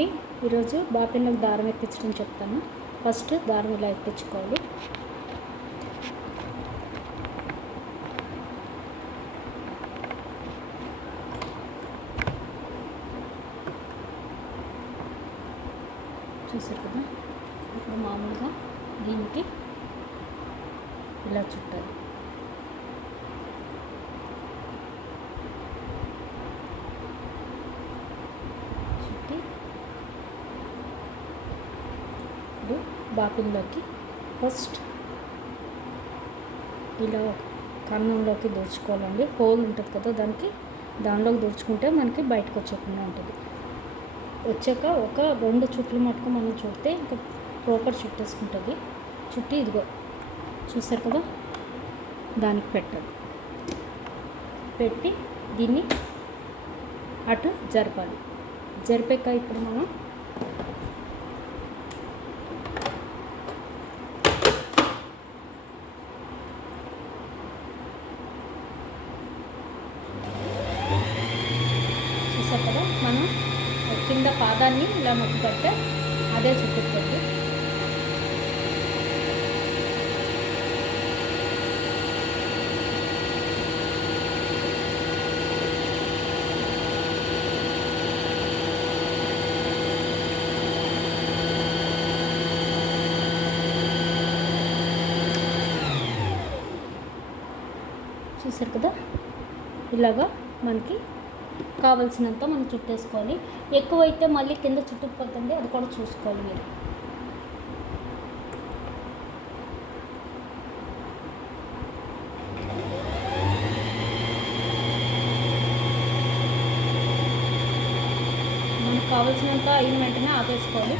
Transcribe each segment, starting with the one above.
అండి. ఈరోజు బాపిన్లకు దారం ఎక్కించడం చెప్తాను. ఫస్ట్ దారం ఇలా ఎక్కించుకోవాలి? చూసారు కదా? ఇప్పుడు మామూలుగా దీనికి ఇలా చుట్టాలి చుట్టి బాపిల్లోకి ఫస్ట్ ఇలా కన్నంలోకి దూర్చుకోవాలండి హోల్ ఉంటుంది కదా దానికి దానిలోకి దూర్చుకుంటే మనకి బయటకు వచ్చేకుండా ఉంటుంది. వచ్చాక ఒక రెండు చుట్లు మటుకు మనం చుడితే ఇంకా ప్రాపర్ చుట్టేసుకుంటుంది. చుట్టి ఇదిగో చూసారు కదా దానికి పెట్టాలి. పెట్టి దీన్ని అటు జరపాలి. జరిపాక ఇప్పుడు మనం చూసారు కదా మనం కింద పాదాన్ని ఇలా నొక్కి అదే చుట్టుకుంటుంది చూసారు కదా? ఇలాగా మనకి కావలసినంత మనం చుట్టేసుకోవాలి ఎక్కువైతే మళ్ళీ కింద చుట్టుకుపోతుంది అది కూడా చూసుకోవాలి మీరు. మనకు కావలసినంత అయిన వెంటనే ఆపేసుకోవాలి.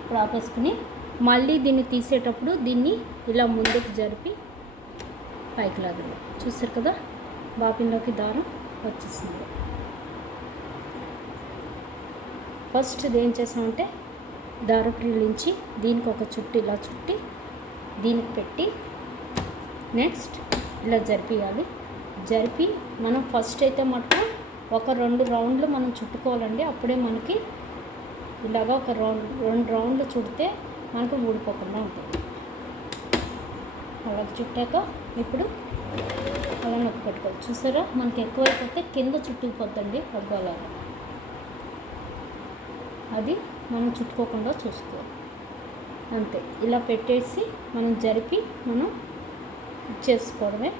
ఇప్పుడు ఆపేసుకుని మళ్ళీ దీన్ని తీసేటప్పుడు దీన్ని ఇలా ముందుకు జరిపి పైకి లాగండి. చూసారు కదా? బాపిన్లోకి దారం. వచ్చేసింది. ఫస్ట్ ఇది ఏం చేసామంటే దారం క్రీలించి దీనికి ఒక చుట్టి ఇలా చుట్టి దీనికి పెట్టి నెక్స్ట్ ఇలా జరిపియాలి. జరిపి మనం ఫస్ట్ అయితే మటుకు ఒక రెండు రౌండ్లు మనం చుట్టుకోవాలండి. అప్పుడే మనకి ఇలాగా ఒక రౌండ్ రెండు రౌండ్లు చుడితే మనకు ఊడిపోకుండా ఉంటుంది. అలా చుట్టాక ఇప్పుడు అలా నొక్కి పెట్టుకోవాలి చూసారా? మనకి ఎక్కువైపోతే కింద చుట్టుకుపోద్దండి హగ్గు అలా అది మనం చుట్టుకోకుండా చూసుకోవాలి. అంతే. ఇలా పెట్టేసి మనం జరిపి మనం చేసుకోవడమే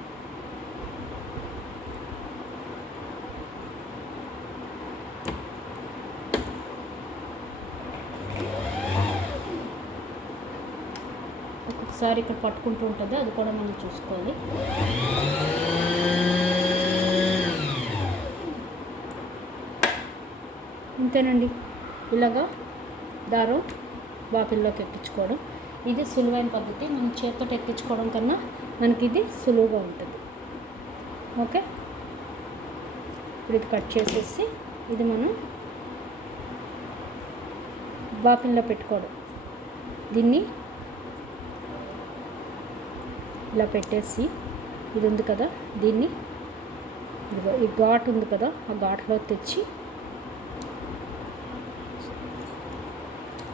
ఒక్కొక్కసారి ఇక్కడ పట్టుకుంటూ ఉంటుంది అది కూడా మనం చూసుకోవాలి. అంతేనండి ఇలాగా దారం బాపిల్లోకి ఎక్కించుకోవడం. ఇది సులువైన పద్ధతి మనం చేతితో ఎక్కించుకోవడం కన్నా మనకి ఇది సులువుగా ఉంటుంది. ఓకే? ఇప్పుడు ఇది కట్ చేసేసి ఇది మనం బాపిల్లో పెట్టుకోవడం. దీన్ని ఇలా పెట్టేసి ఇది ఉంది కదా దీన్ని ఈ ఘాట్ ఉంది కదా ఆ ఘాట్లో తెచ్చి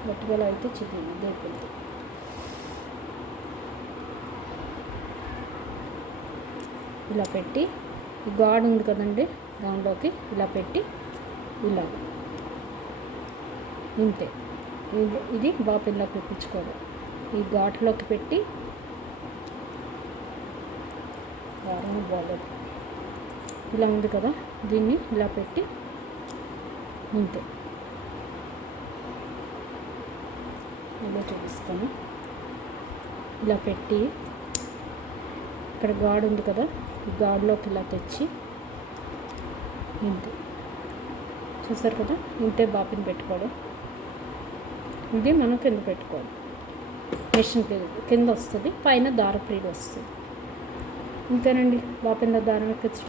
గట్టిగా అయితే చిది ఇదైపోయింది ఇలా పెట్టి ఈ గాడ్ ఉంది కదండి దానిలోకి ఇలా పెట్టి ఇలా ఇంతే. ఇది ఇది బాపిల్లోకి పెట్టించుకోవడం ఈ ఘాట్లోకి పెట్టి కారం బాగోదు ఇలా ఉంది కదా? దీన్ని ఇలా పెట్టి ఇంతే. ఇలా చూపిస్తాను. ఇలా పెట్టి ఇక్కడ గాడ్ ఉంది కదా? గాడ్లోకి ఇలా తెచ్చి ఇంతే. చూసారు కదా? ఇంతే బాపిని పెట్టుకోవడం. ఇది మనం కింద పెట్టుకోవాలి? మిషన్ కింద కింద వస్తుంది. పైన దారప్రీడ్ వస్తుంది. ఇంతేనండి. బాపిన్లో దారం ఎక్కించడం